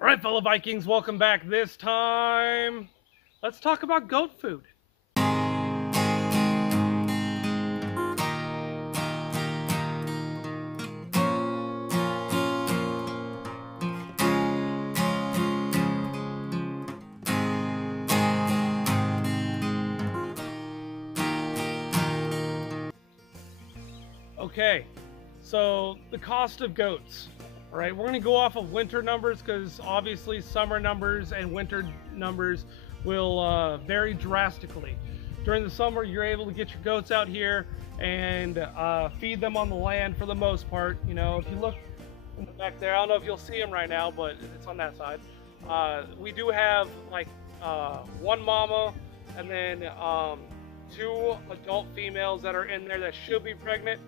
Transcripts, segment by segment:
All right, fellow Vikings, welcome back. This time, let's talk about goat food. Okay, so the cost of goats. All right, we're going to go off of winter numbers because obviously summer numbers and winter numbers will vary drastically. During the summer, you're able to get your goats out here and feed them on the land for the most part. You know, if you look in the back there, I don't know if you'll see them right now, but it's on that side. We do have like one mama and then two adult females that are in there that should be pregnant.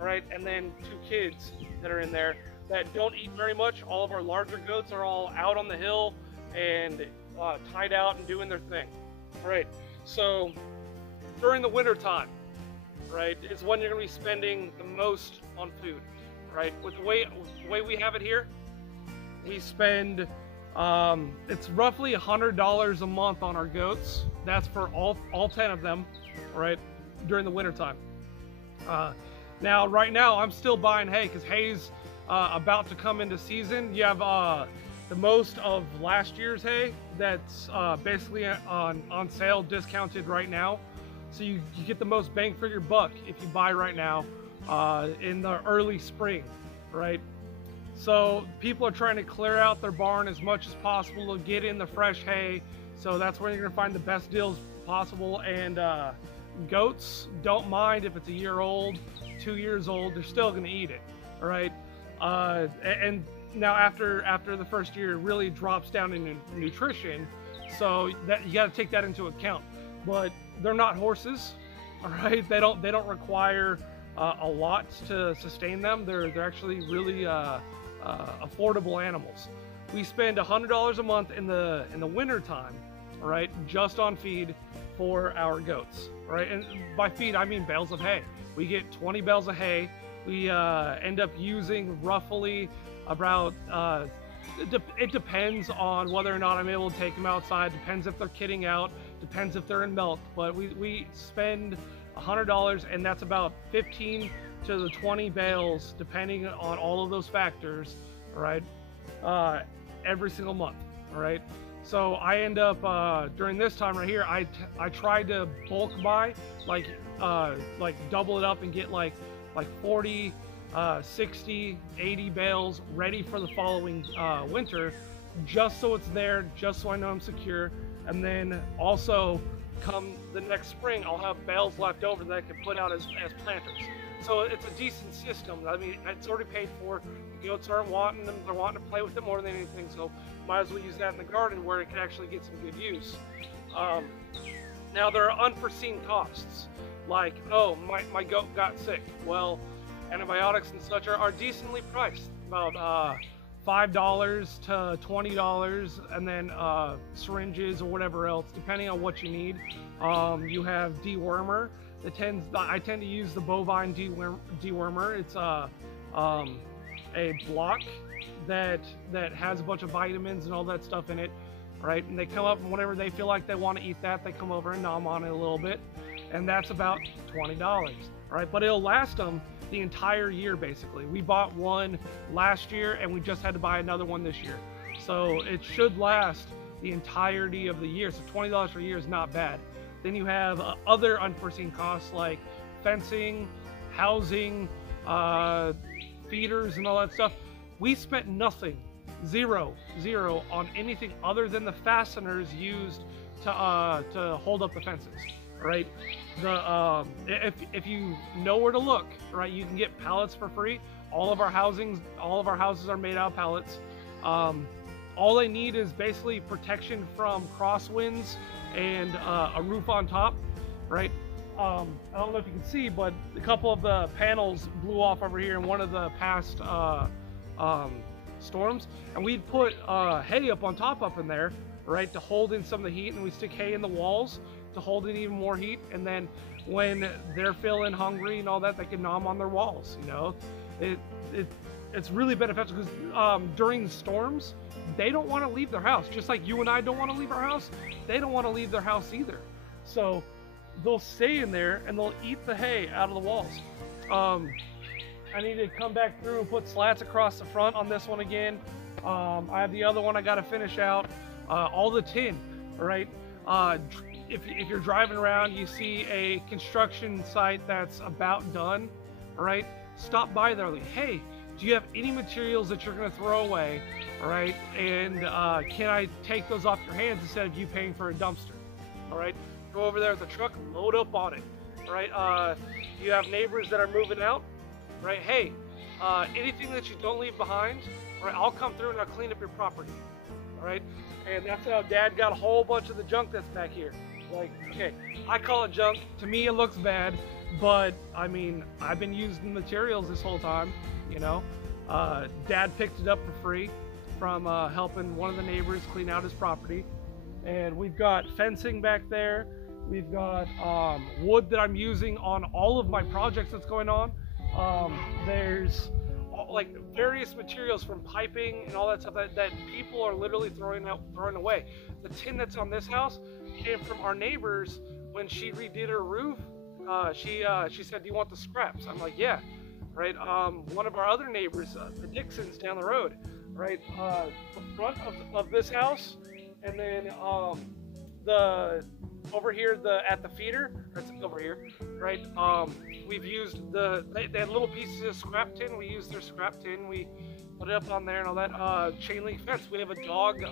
All right, and then two kids that are in there that don't eat very much. All of our larger goats are all out on the hill and tied out and doing their thing. All right, so during the winter time, right, is when you're gonna be spending the most on food, right? With the way we have it here, we spend it's roughly $100 a month on our goats. That's for all 10 of them, right, during the winter time. Now, right now, I'm still buying hay because hay's about to come into season. You have the most of last year's hay that's basically on sale, discounted right now. So you get the most bang for your buck if you buy right now in the early spring, right? So people are trying to clear out their barn as much as possible to get in the fresh hay. So that's where you're gonna find the best deals possible. And goats don't mind if it's a year old, 2 years old, they're still gonna eat it, all right? And now after the first year, it really drops down in nutrition, so that you got to take that into account. But they're not horses, all right? They don't require a lot to sustain them. They're actually really affordable animals. We spend $100 a month in the winter time, all right, just on feed for our goats, all right? And by feed, I mean bales of hay. We get 20 bales of hay. We end up using roughly about, it depends on whether or not I'm able to take them outside, depends if they're kidding out, depends if they're in milk, but we spend $100 and that's about 15 to the 20 bales, depending on all of those factors, all right, every single month, all right? So I end up, during this time right here, I tried to bulk buy, like double it up and get like 40, 60, 80 bales ready for the following winter, just so it's there, just so I know I'm secure. And then also come the next spring, I'll have bales left over that I can put out as planters. So it's a decent system. I mean, it's already paid for. The goats aren't wanting them, they're wanting to play with it more than anything, so might as well use that in the garden where it can actually get some good use. Now there are unforeseen costs, like, oh, my goat got sick. Well, antibiotics and such are decently priced, about $5 to $20, and then syringes or whatever else, depending on what you need. You have dewormer. I tend to use the bovine dewormer. It's a block that has a bunch of vitamins and all that stuff in it, right? And they come up, and whenever they feel like they want to eat that, they come over and nom on it a little bit, and that's about $20, right? But it'll last them the entire year, basically. We bought one last year, and we just had to buy another one this year, so it should last the entirety of the year. So $20 for a year is not bad. Then you have other unforeseen costs like fencing, housing, feeders, and all that stuff. We spent nothing, zero on anything other than the fasteners used to hold up the fences, right? If you know where to look, right, you can get pallets for free. All of our houses are made out of pallets. All they need is basically protection from crosswinds and a roof on top, right? I don't know if you can see, but a couple of the panels blew off over here in one of the past storms, and we'd put hay up on top up in there, right, to hold in some of the heat, and we stick hay in the walls to hold in even more heat, and then when they're feeling hungry and all that, they can nom on their walls, you know? it's really beneficial because during storms, they don't want to leave their house. Just like you and I don't want to leave our house, they don't want to leave their house either. So they'll stay in there and they'll eat the hay out of the walls. I need to come back through and put slats across the front on this one again. I have the other one I got to finish out. All the tin, right? If you're driving around, you see a construction site that's about done, all right? Stop by there. Like, hey, do you have any materials that you're going to throw away, all right? And can I take those off your hands instead of you paying for a dumpster, all right? Go over there with the truck, load up on it, all right? You have neighbors that are moving out, right? Hey, anything that you don't leave behind, all right, I'll come through and I'll clean up your property, all right? And that's how Dad got a whole bunch of the junk that's back here. Like, okay, I call it junk. To me, it looks bad, but I mean, I've been using materials this whole time, you know. Dad picked it up for free from helping one of the neighbors clean out his property. And we've got fencing back there. We've got wood that I'm using on all of my projects that's going on. There's like various materials from piping and all that stuff that people are literally throwing away. The tin that's on this house came from our neighbors when she redid her roof. She said, "Do you want the scraps?" I'm like, "Yeah." Right. One of our other neighbors, the Dixons down the road, right? The front of this house, and then the over here at the feeder, that's over here, right? We've used they had little pieces of scrap tin. We used their scrap tin. We put it up on there and all that. Chain link fence. We have a dog.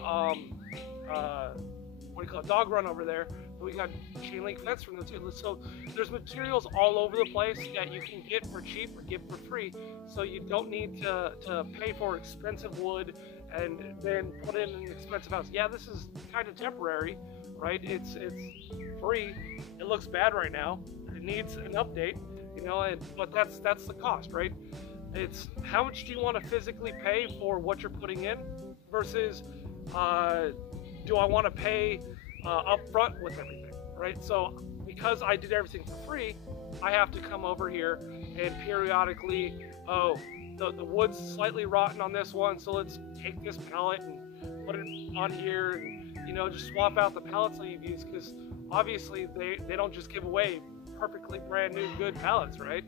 What do you call it? Dog run over there. We got chain link fence from the two. So there's materials all over the place that you can get for cheap or get for free. So you don't need to pay for expensive wood and then put in an expensive house. Yeah, this is kind of temporary, right? It's free. It looks bad right now. It needs an update, you know. But that's the cost, right? It's how much do you want to physically pay for what you're putting in versus do I want to pay up front with everything, right? So because I did everything for free, I have to come over here and periodically, the wood's slightly rotten on this one, so let's take this pallet and put it on here and, you know, just swap out the pallets that you've used, because obviously they don't just give away perfectly brand new good pallets, right?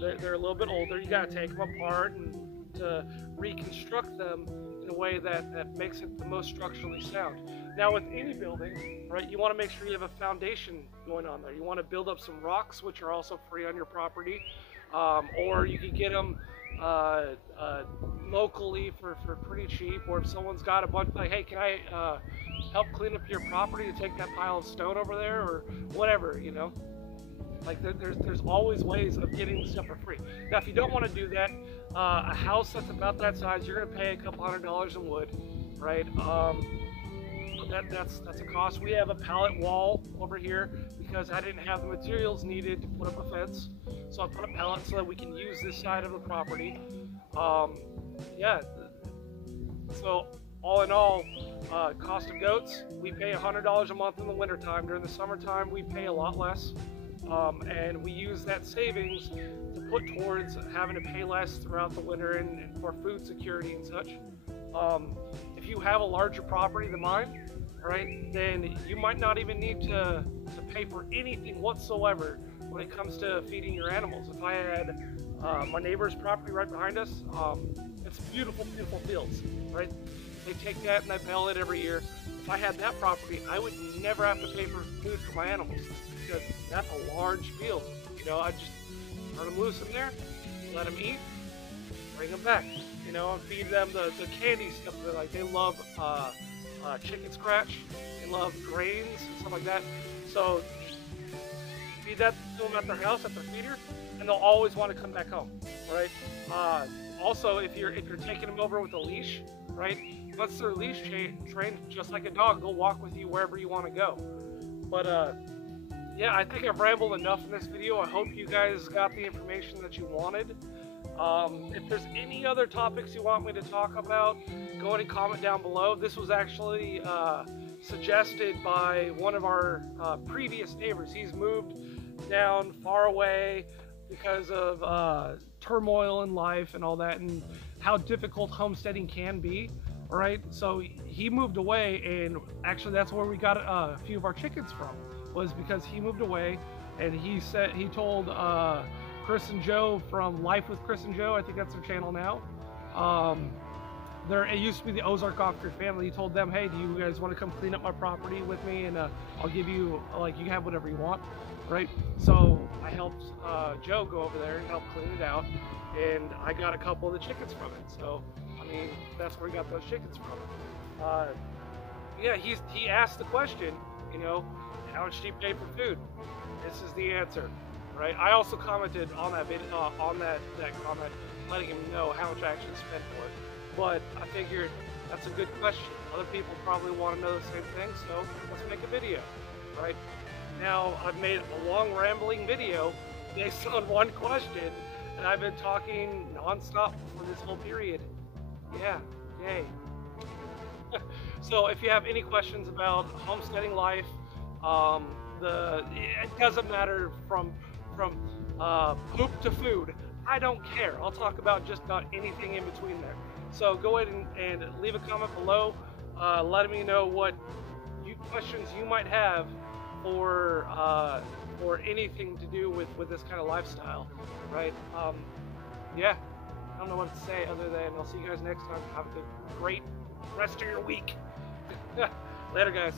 They're a little bit older. You got to take them apart and to reconstruct them in a way that makes it the most structurally sound. Now with any building, right, you want to make sure you have a foundation going on there. You want to build up some rocks, which are also free on your property, or you can get them locally for pretty cheap, or if someone's got a bunch, like, hey, can I help clean up your property to take that pile of stone over there, or whatever, you know? Like there's always ways of getting the stuff for free. Now, if you don't want to do that, a house that's about that size, you're gonna pay a couple $100 in wood, right? That's a cost. We have a pallet wall over here because I didn't have the materials needed to put up a fence, so I put a pallet so that we can use this side of the property. Yeah. So all in all, cost of goats, we pay $100 a month in the wintertime. During the summertime, we pay a lot less. And we use that savings to put towards having to pay less throughout the winter and for food security and such. If you have a larger property than mine, right, then you might not even need to pay for anything whatsoever when it comes to feeding your animals. If I had my neighbor's property right behind us, it's beautiful, beautiful fields, right? They take that and they bale it every year. If I had that property, I would never have to pay for food for my animals, because that's a large field. You know, I just turn them loose in there, let them eat, bring them back, you know, and feed them the candy stuff. Like, they love chicken scratch, they love grains and stuff like that. So feed that to them at their house, at their feeder, and they'll always want to come back home, right? Also, if you're taking them over with a leash, right? Once they're leash trained, just like a dog, they'll walk with you wherever you want to go. But yeah, I think I've rambled enough in this video. I hope you guys got the information that you wanted. If there's any other topics you want me to talk about, go ahead and comment down below. This was actually suggested by one of our previous neighbors. He's moved down far away because of turmoil in life and all that, and how difficult homesteading can be. All right, so he moved away, and actually that's where we got a few of our chickens from, was because he moved away, and he told Chris and Joe from Life with Chris and Joe, I think that's their channel now. It used to be the Ozark Officer family. He told them, hey, do you guys want to come clean up my property with me, and I'll give you, like, you can have whatever you want, right? So I helped Joe go over there and help clean it out, and I got a couple of the chickens from it. So I mean, that's where we got those chickens from. Yeah, he asked the question, you know, how much do you pay for food? This is the answer, right? I also commented on that video, on that comment, letting him know how much I actually spent for it. But I figured that's a good question. Other people probably want to know the same thing, so let's make a video, right? Now, I've made a long rambling video based on one question, and I've been talking non-stop for this whole period. Yeah, yay. So if you have any questions about homesteading life, it doesn't matter from poop to food. I don't care. I'll talk about just about anything in between there. So go ahead and leave a comment below, letting me know what questions you might have for anything to do with this kind of lifestyle, right? Yeah, I don't know what to say other than I'll see you guys next time. Have a great rest of your week. Later, guys.